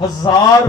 1000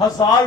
1000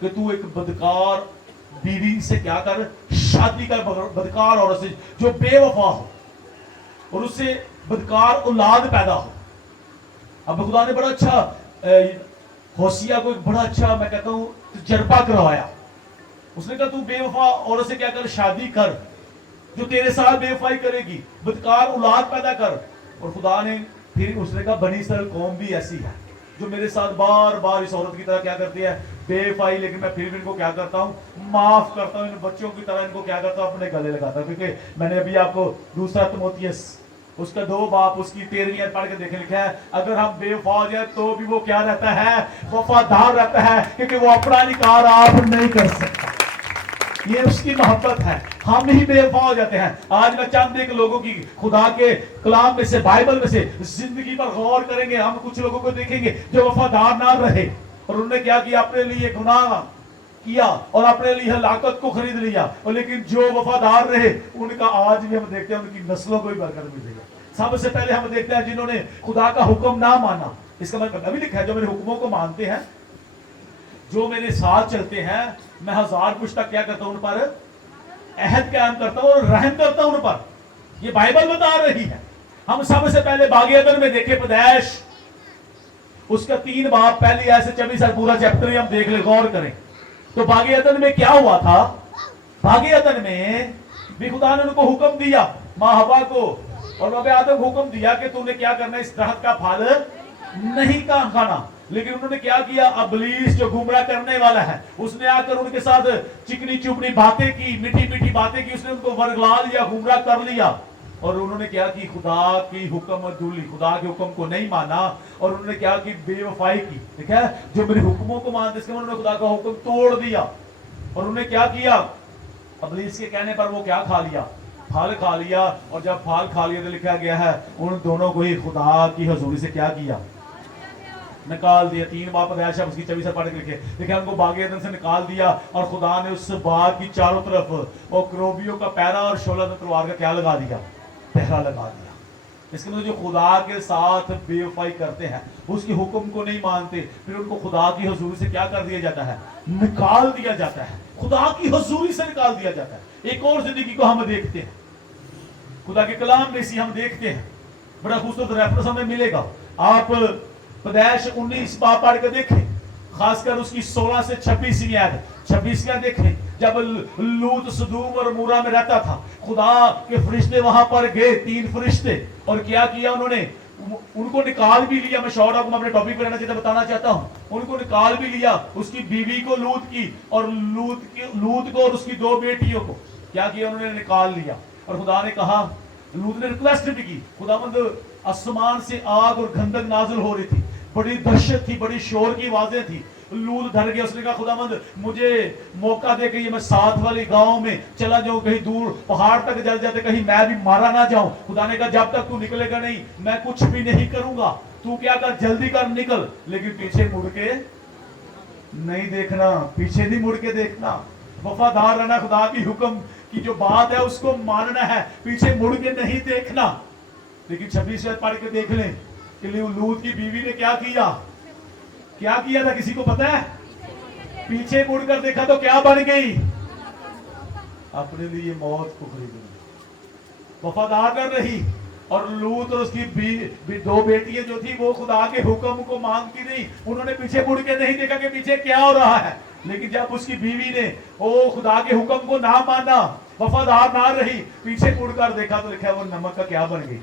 کہ تو ایک بدکار بیوی سے کیا کر شادی کر, بدکار عورت سے جو بے وفا ہو اور اس سے بدکار اولاد پیدا ہو. اب خدا نے بڑا اچھا ہوسیا کو ایک بڑا اچھا میں کہتا ہوں تجربہ کروایا. اس نے کہا تو بے وفا عورت سے کیا کر شادی کر جو تیرے ساتھ بے وفائی کرے گی, بدکار اولاد پیدا کر. اور خدا نے پھر اس نے کہا بنی اسرائیل قوم بھی ایسی ہے جو میرے ساتھ بار بار اس عورت کی طرح کیا کرتی ہے بے وفائی, لیکن میں پھر بھی ان کو کیا کرتا ہوں معاف کرتا ہوں, ان بچوں کی طرح ان کو کیا کرتا ہوں اپنے گلے لگاتا ہوں. کیونکہ میں نے ابھی آپ کو دوسرا تیموتھیوس اس کا 2 باب اس کی 13ویں آیت پڑھ کے دیکھیں, لکھا ہے اگر ہم بے وفا ہو جائے تو بھی وہ کیا رہتا ہے وفادار رہتا ہے, کیونکہ وہ اپنا انکار آپ نہیں کر سکتا. یہ اس کی محبت ہے. ہم ہی بے وفا ہو جاتے ہیں. آج میں چند ایک لوگوں کی خدا کے کلام میں سے بائبل میں سے زندگی پر غور کریں گے. ہم کچھ لوگوں کو دیکھیں گے جو وفادار نہ رہے اور انہوں نے کیا کیا اپنے لیے گناہ کیا اور اپنے لیے ہلاکت کو خرید لیا, اور لیکن جو وفادار رہے ان کا آج بھی ہم دیکھتے ہیں ان کی نسلوں کو بھی برکت ملے گا. سب سے پہلے ہم دیکھتے ہیں جنہوں نے خدا کا حکم نہ مانا. اس کا مطلب ابھی لکھا ہے جو میرے حکموں کو مانتے ہیں, جو میرے ساتھ چلتے ہیں, میں 1000 کچھ تک کیا کرتا ہوں ان پر عہد قائم کرتا ہوں اور رحم کرتا ہوں ان پر. یہ بائبل بتا رہی ہے. ہم سب سے پہلے باغ عدن میں دیکھیں پیدائش اس کا 3 باب پہلی ایسے 24 سے پورا چیپٹر ہی ہم دیکھ لیں, غور کریں تو باغ عدن میں کیا ہوا تھا. باغ عدن میں بھی خدا نے ان کو حکم دیا ماں حوا کو اور باب آدم کو حکم دیا کہ تم نے کیا کرنا ہے اس درخت کا پھل نہیں کھانا. لیکن انہوں نے کیا کیا, ابلیس جو گمراہ کرنے والا ہے اس نے آ کر ان کے ساتھ چکنی چپنی باتیں کی, میٹھی میٹھی باتیں کی, اس نے ان کو ورگلا لیا, گمراہ کر لیا. اور انہوں نے کیا کی خدا کی حکم دولی, خدا کے حکم کو نہیں مانا اور انہوں نے کیا کی بے وفائی کی. ٹھیک ہے, جو میرے حکموں کو مانتے اس کے انہوں نے خدا کا حکم توڑ دیا اور انہوں نے کیا کیا ابلیس کے کہنے پر وہ کیا کھا لیا پھل کھا لیا. اور جب پھل کھا لیا تو لکھا گیا ہے ان دونوں کو ہی خدا کی حضوری سے کیا کیا نکال دیا. 3 باب پیدائش اس کی 24 سے پڑھ کے لکھے لیکن ان کو باغ عدن سے نکال دیا اور خدا نے اس باغ کی چاروں طرف اور کروبیوں کا پہرا اور شعلہ تلوار کا کیا لگا دیا, پہرا لگا دیا. اس کے مطلب جو خدا کے ساتھ بے وفائی کرتے ہیں, اس کے حکم کو نہیں مانتے, پھر ان کو خدا کی حضوری سے کیا کر دیا جاتا ہے نکال دیا جاتا ہے, خدا کی حضوری سے نکال دیا جاتا ہے. ایک اور زندگی کو ہم دیکھتے ہیں خدا کے کلام میں اسی ہم دیکھتے ہیں, بڑا خوبصورت ریفرنس ہمیں ملے گا. آپ پیدائش 19 باب پڑھ کے دیکھیں, خاص کر اس کی 16 سے 26 آیت 26 کا دیکھیں. جب لوط سدوم اور مورا میں رہتا تھا, خدا کے فرشتے وہاں پر گئے 3 فرشتے, اور کیا کیا انہوں نے ان کو نکال بھی لیا. میں شاٹ آپ کو اپنے ٹاپک پر رہنا چاہتا بتانا چاہتا ہوں, ان کو نکال بھی لیا, اس کی بیوی کو لوط کی اور لوط کو اور اس کی 2 بیٹیوں کو کیا کیا انہوں نے نکال لیا. اور خدا نے کہا, لوط نے ریکویسٹ بھی کی, خداوند آسمان سے آگ اور گندک نازل ہو رہی تھی, بڑی دہشت تھی, بڑی شور کی آوازیں تھی. لوط ڈر گیا, اس نے کہا خداوند مجھے موقع دے کہ یہ میں ساتھ والی گاؤں میں چلا جاؤں, کہیں دور پہاڑ تک جل جاتے, کہیں میں بھی مارا نہ جاؤں. خدا نے کہا جب تک تو نکلے گا نہیں میں کچھ بھی نہیں کروں گا, تو کیا کر جلدی کر نکل, لیکن پیچھے مڑ کے نہیں دیکھنا, پیچھے نہیں مڑ کے دیکھنا. وفادار رہنا, خدا کی حکم کی جو بات ہے اس کو ماننا ہے, پیچھے مڑ کے نہیں دیکھنا. لیکن 26 آیت پڑھ کے دیکھ لیں کہ لوط کی بیوی نے کیا کیا تھا, کسی کو پتا ہے؟ پیچھے مڑ کر دیکھا تو کیا بن گئی, اپنے لیے موت کو خرید لی. وفادار کر رہی, اور لوط اور اس کی 2 بیٹیاں جو تھی وہ خدا کے حکم کو مانتی نہیں, انہوں نے پیچھے مڑ کے نہیں دیکھا کہ پیچھے کیا ہو رہا ہے. لیکن جب اس کی بیوی نے خدا کے حکم کو نہ مانا, وفادار نہ رہی, پیچھے مڑ کر دیکھا تو لکھا وہ نمک کا کیا بن گئی,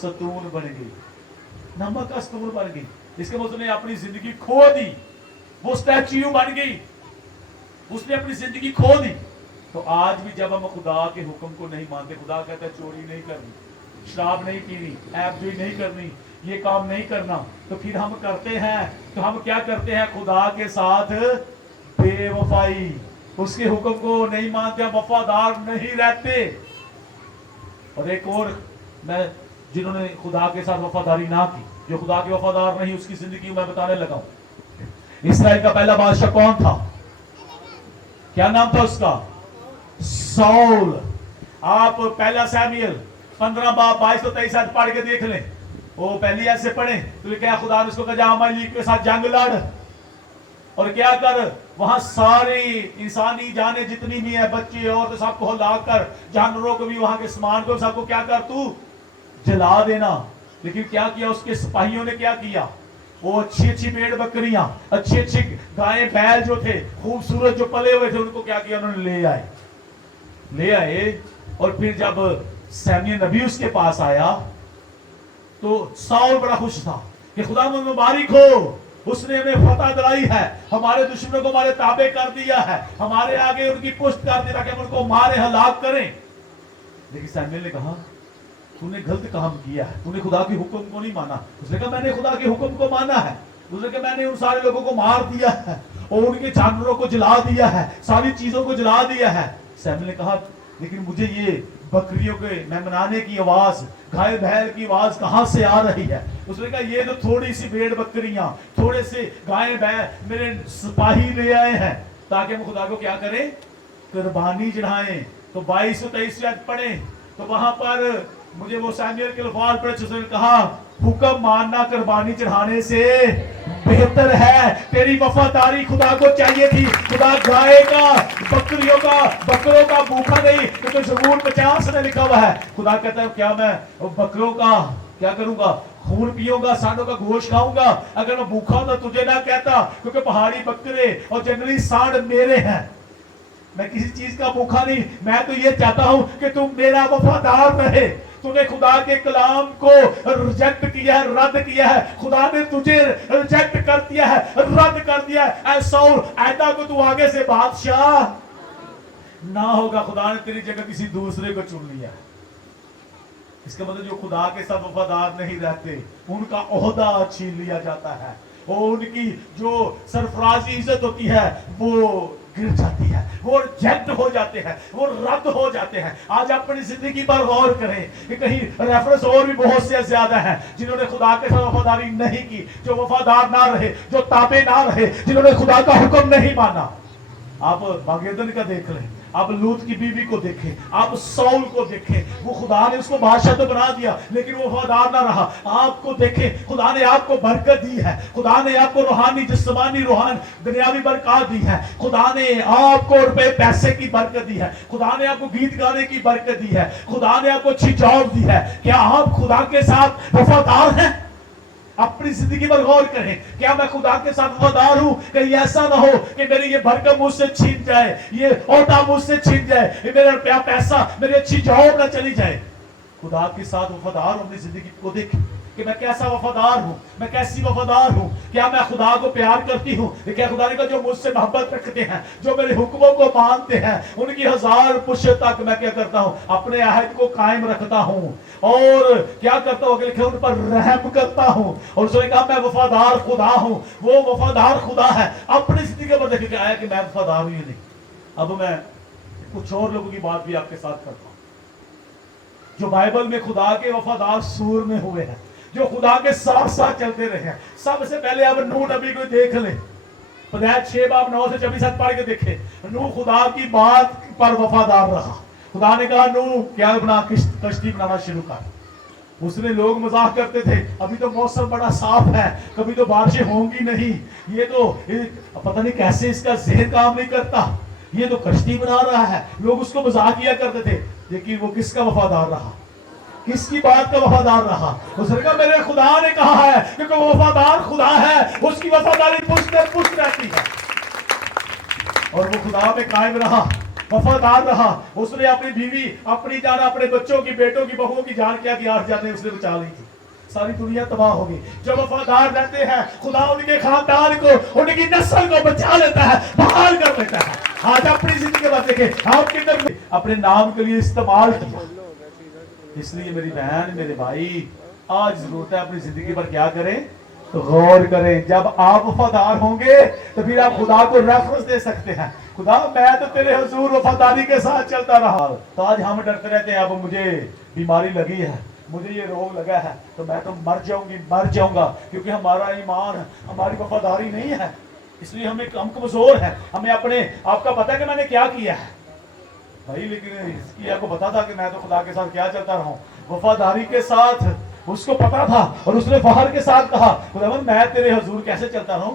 ستون بن گئی, نمک کا ستون بن گئی. اس کے مطلب نے اپنی زندگی کھو دی, وہ سٹیچو بن گئی, اس نے اپنی زندگی کھو دی. تو آج بھی جب ہم خدا کے حکم کو نہیں مانتے, خدا کہتا ہے چوری نہیں کرنی, شراب نہیں پینی, عیب جوئی نہیں کرنی, یہ کام نہیں کرنا, تو پھر ہم کرتے ہیں, تو ہم کیا کرتے ہیں خدا کے ساتھ بے وفائی, اس کے حکم کو نہیں مانتے, ہم وفادار نہیں رہتے. اور ایک اور, میں جنہوں نے خدا کے ساتھ وفاداری نہ کی, جو خدا کے وفادار نہیں, اس کی زندگی میں بتانے لگا ہوں. اسرائیل کا پہلا بادشاہ کون تھا, کیا نام تھا اس کا, ساؤل. آپ پہلا سیموئیل 15 باب 22 و 23 آیت پڑھ کے دیکھ لیں, وہ پہلی ایسے پڑھیں تو کیا خدا نے اس کو کہا جا عملیک کے ساتھ جنگ لڑ اور کیا کر, وہاں ساری انسانی جانیں جتنی بھی ہیں، بچے اور سب کو لا کر، جانوروں کو بھی، وہاں کے سامان کو سب کو کیا کر تو جلا دینا۔ لیکن کیا کیا اس کے سپاہیوں نے؟ کیا کیا؟ وہ اچھی اچھی بھیڑ بکریاں، اچھی اچھی گائیں بیل جو تھے، خوبصورت جو پلے ہوئے تھے، ان کو کیا کیا؟ انہوں نے لے آئے۔ اور پھر جب ساموئیل نبی اس کے پاس آیا تو ساؤل بڑا خوش تھا کہ خدا مجھ مبارک ہو، اس نے ہمیں فتح دلائی ہے، ہمارے دشمنوں کو ہمارے تابع کر دیا ہے، ہمارے آگے ان کی پشت کر دی تاکہ ہم ان کو مارے ہلاک کریں۔ لیکن ساموئیل نے کہا تو نے غلط کام کیا ہے، تو نے خدا کے حکم کو نہیں مانا۔ اس نے کہا میں نے خدا کے حکم کو مانا ہے، اس نے کہا میں نے ان سارے لوگوں کو مار دیا ہے اور ان کے جانوروں کو جلا دیا ہے، ساری چیزوں کو جلا دیا ہے۔ ساموئیل نے کہا لیکن مجھے یہ بکریوں کے مہمنانے کی آواز، گائے بھیڑ کی آواز کہاں سے آ رہی ہے؟ اس نے کہا یہ تو تھوڑی سی بھیڑ بکریاں، تھوڑے سے گائے بھیڑ میرے سپاہی لے آئے ہیں تاکہ ہم خدا کو کیا کریں؟ قربانی چڑھائیں۔ تو 22 و 23 آیت پڑھیں تو وہاں پر مجھے وہ ساموئیل کے الفاظ پڑھے، اس نے کہا حکم ماننا قربانی چڑھانے سے بہتر ہے۔ تیری وفاداری خدا کو چاہیے تھی۔ خدا گائے کا، بکریوں کا، بکروں کا بھوکا نہیں، کیونکہ زبور 50 میں لکھا ہوا ہے۔ خدا کہتا ہے کیا میں بکروں کا کیا کروں گا؟ خون پیوں گا، سانڈوں کا گوشت کھاؤں گا؟ اگر میں بھوکا ہوں تو تجھے نہ کہتا، کیونکہ پہاڑی بکرے اور جنگلی سانڈ میرے ہیں۔ میں کسی چیز کا بھوکا نہیں، میں تو یہ چاہتا ہوں کہ تم میرا وفادار رہے۔ تو نے خدا کے کلام کو ریجیکٹ کیا ہے، رد کیا ہے، خدا نے تجھے ریجیکٹ کر دیا ہے، رد کر دیا ہے۔ اے ساؤل، ایدا کو تو آگے سے بادشاہ نہ ہوگا، خدا نے تیری جگہ کسی دوسرے کو چن لیا ہے۔ اس کا مطلب جو خدا کے ساتھ وفادار نہیں رہتے ان کا عہدہ چھین لیا جاتا ہے، اور ان کی جو سرفرازی عزت ہوتی ہے وہ گر جاتی ہے، وہ ریجیکٹ ہو جاتے ہیں، وہ رد ہو جاتے ہیں۔ آج اپنی زندگی پر غور کریں کہ کہیں ریفرنس اور بھی بہت سے زیادہ ہیں جنہوں نے خدا کے ساتھ وفاداری نہیں کی، جو وفادار نہ رہے، جو تابع نہ رہے، جنہوں نے خدا کا حکم نہیں مانا۔ آپ باگیدن کا دیکھ لیں، آپ لوط کی بیوی کو دیکھیں، آپ ساؤل کو دیکھیں، وہ خدا نے اس کو بادشاہ تو بنا دیا لیکن وہ وفادار نہ رہا۔ آپ کو دیکھیں، خدا نے آپ کو برکت دی ہے، خدا نے آپ کو روحانی جسمانی دنیاوی برکات دی ہے، خدا نے آپ کو روپے پیسے کی برکت دی ہے، خدا نے آپ کو گیت گانے کی برکت دی ہے، خدا نے آپ کو اچھی جاب دی ہے۔ کیا آپ خدا کے ساتھ وفادار ہیں؟ اپنی زندگی پر غور کریں، کیا میں خدا کے ساتھ وفادار ہوں؟ کہیں ایسا نہ ہو کہ میری یہ برکت مجھ سے چھین جائے، یہ عہدہ مجھ سے چھین جائے، میرا پیسہ، میری اچھی جاب نہ چلی جائے۔ خدا کے ساتھ وفادار ہوں، اپنی زندگی کو دیکھیں کہ میں کیسا وفادار ہوں، میں کیسی وفادار ہوں۔ کیا میں خدا کو پیار کرتی ہوں؟ کیا خدا نے کہا جو مجھ سے محبت رکھتے ہیں، جو میرے حکموں کو مانتے ہیں، ان کی 1000 پشت تک میں کیا کرتا ہوں؟ اپنے عہد کو قائم رکھتا ہوں، اور کیا کرتا ہوں کہ لکھے ان پر رحم کرتا ہوں۔ اور اس نے کہا میں وفادار خدا ہوں، وہ وفادار خدا ہے۔ اپنی زندگی پر دیکھیں کہ آیا کہ میں وفادار ہوں یا نہیں۔ اب میں کچھ اور لوگوں کی بات بھی آپ کے ساتھ کرتا ہوں جو بائبل میں خدا کے وفادار سور میں ہوئے ہیں، جو خدا کے ساتھ ساتھ چلتے رہے ہیں۔ سب سے پہلے آپ نوح نبی کو دیکھ لیں، پیدائش 6 باب 9 سے 24 پڑھ کے دیکھیں۔ نوح خدا کی بات پر وفادار رہا۔ خدا نے کہا نوح کیا بنا، کشتی بنانا شروع کر۔ اس نے لوگ مزاح کرتے تھے ابھی تو موسم بڑا صاف ہے، کبھی تو بارشیں ہوں گی نہیں، یہ تو پتہ نہیں کیسے اس کا ذہن کام نہیں کرتا، یہ تو کشتی بنا رہا ہے۔ لوگ اس کو مزاح کیا کرتے تھے، لیکن وہ کس کا وفادار رہا؟ کس کی بات کا وفادار رہا؟ اس نے کہا میرے خدا نے کہا ہے، کیونکہ وہ وفادار خدا ہے، اس کی وفاداری پشت رہتی ہے، اور وہ خدا میں قائم رہا، وفادار رہا۔ اس نے اپنی بیوی، اپنی جان، اپنے بچوں کی، بیٹوں کی، بہوؤں کی جان کیا کہ 8 جانیں اس نے بچا لی تھی۔ ساری دنیا تباہ ہوگی۔ جو وفادار رہتے ہیں خدا ان کے خاندان کو، ان کی نسل کو بچا لیتا ہے، بحال کر لیتا ہے۔ آج اپنی زندگی کے بعد دیکھیں آپ کے اندر اپنے نام کے لیے استعمال کیا۔ اس لیے میری بہن، میرے بھائی، آج ضرورت ہے اپنی زندگی پر کیا کریں؟ تو غور کریں۔ جب آپ وفادار ہوں گے تو پھر آپ خدا کو ریفرنس دے سکتے ہیں، خدا میں تو تیرے حضور وفاداری کے ساتھ چلتا رہا۔ تو آج ہم ڈرتے رہتے ہیں اب مجھے بیماری لگی ہے، مجھے یہ روگ لگا ہے تو میں تو مر جاؤں گا، کیونکہ ہمارا ایمان، ہماری وفاداری نہیں ہے، اس لیے ہم کمزور ہیں۔ ہمیں اپنے آپ کا پتہ ہے کہ میں نے کیا کیا ہے بھائی، لیکن اس کی آپ کو پتا تھا کہ میں تو خدا کے ساتھ کیا چلتا رہا ہوں، وفاداری کے ساتھ۔ اس کو پتا تھا اور اس نے فخر کے ساتھ کہا خداوند میں تیرے حضور کیسے چلتا رہا ہوں؟